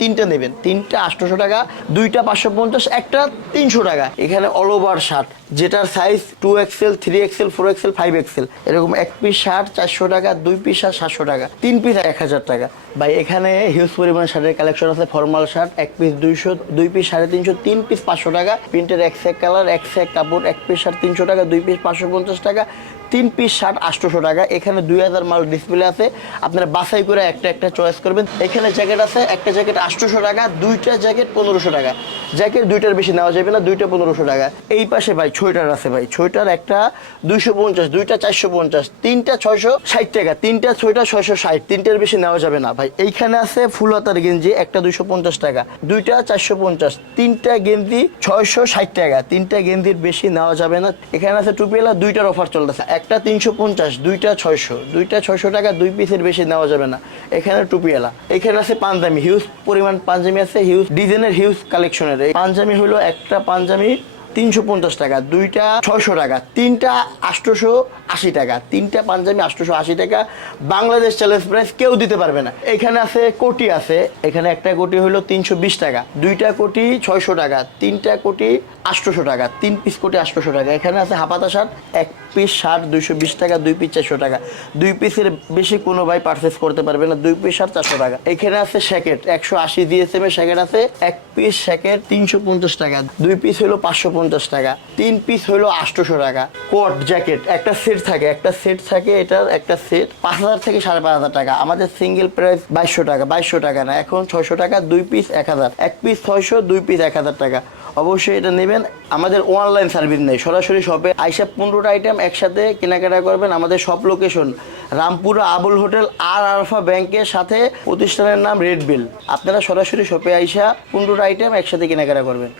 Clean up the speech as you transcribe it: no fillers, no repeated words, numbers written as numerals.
তিনটা নেবেন, তিনটা 800 টাকা, দুইটা 550, একটা 300 টাকা। এখানে অল ওভার শার্ট যেটার size 2XL, 3XL, 4XL, 5XL, এরকম এক পিস শার্ট 400 টাকা, দুই পিস শার্ট 700 টাকা, তিন পিস 1000 টাকা। ভাই এখানে হিউজ পরিমাণ শার্টের কালেকশন আছে। ফর্মাল শার্ট এক পিস 200, দুই পিস 350, তিন পিস 500 টাকা। প্রিন্টের এক কালার, এক কাপড়, এক পিস শার্ট 300 টাকা, দুই পিস 550 টাকা, তিন পিস শার্ট 800 টাকা। এখানে 2000 মাল ডিসপ্লে আছে, আপনারা বাছাই করে একটা একটা চয়েস করবেন। এখানে জ্যাকেট আছে, একটা জ্যাকেট 800 টাকা, দুইটা জ্যাকেট 1500 টাকা। জ্যাকেট দুইটার বেশি নেওয়া যাবে না, দুইটা 1500 টাকা। এই পাশে ভাই সোয়েটার আছে, ভাই সোয়েটার একটা 250, দুইটা 450, তিনটা 660 টাকা, তিনটা সোয়েটার 660, তিনটার বেশি নেওয়া যাবে না ভাই। এইখানে আছে ফুল হাতার গেঞ্জি, একটা 250 টাকা, দুইটা 450, তিনটা গেঞ্জি 660 টাকা, তিনটা গেঞ্জির বেশি নেওয়া যাবে না। এখানে আছে টুপিওয়ালা, দুইটার অফার চলতেছে, একটা 350, দুইটা 600, দুইটা 600 টাকা, দুই পিসের বেশি নেওয়া যাবে না। এখানে টুপিওয়ালা। এখানে আছে পাঞ্জাবি, হিউজ পরিমাণ পাঞ্জাবি আছে, হিউজ ডিজাইনের, হিউজ কালেকশনের। এই পাঞ্জাবি হলো একটা পাঞ্জাবি 350 টাকা, দুইটা 600 টাকা, তিনটা 880 টাকা, তিনটা পাঞ্জাবি 880 টাকা। বাংলাদেশ চ্যালেঞ্জ প্রাইস কেউ দিতে পারবে না। এখানে আছে কোটি আছে, এখানে একটা কোটি হলো 320 টাকা, দুইটা কোটি 600 টাকা, তিনটা কোটি 800 টাকা, তিন পিস কোটি 800 টাকা। এখানে আছে হাফাতা শার্ট, এক পিস শার্ট 220 টাকা, দুই পিস 400 টাকা, দুই পিসের বেশি কোনো ভাই পারচেস করতে পারবে না, দুই পিস শার্ট 400 টাকা। এখানে আছে শ্যাকেট 180 জিএসএম এর শ্যাকেট আছে, এক পিস শ্যাকেট 350 টাকা, দুই পিস হলো 550 টাকা, তিন পিস হলো 800 টাকা। কোট জ্যাকেট একটা সেট থাকে, এটার একটা সেট 5000 থেকে 5500 টাকা। আমাদের সিঙ্গেল প্রাইস 2200 টাকা, 2200 টাকা না, এখন 600 টাকা, দুই পিস 1000, এক পিস 600, দুই পিস 1000 টাকা। অবশ্যই এটা নেবেন। আমাদের অনলাইন সার্ভিস নেই, সরাসরি শপে আইসা 15টা আইটেম একসাথে কেনাকাটা করবেন। আমাদের shop location Rampura Abul hotel আর আলফা ব্যাংকের সাথে, প্রতিষ্ঠানের নাম রেড বিল। আপনারা সরাসরি শপে আইসা 15টা আইটেম একসাথে কেনাকাটা করবেন।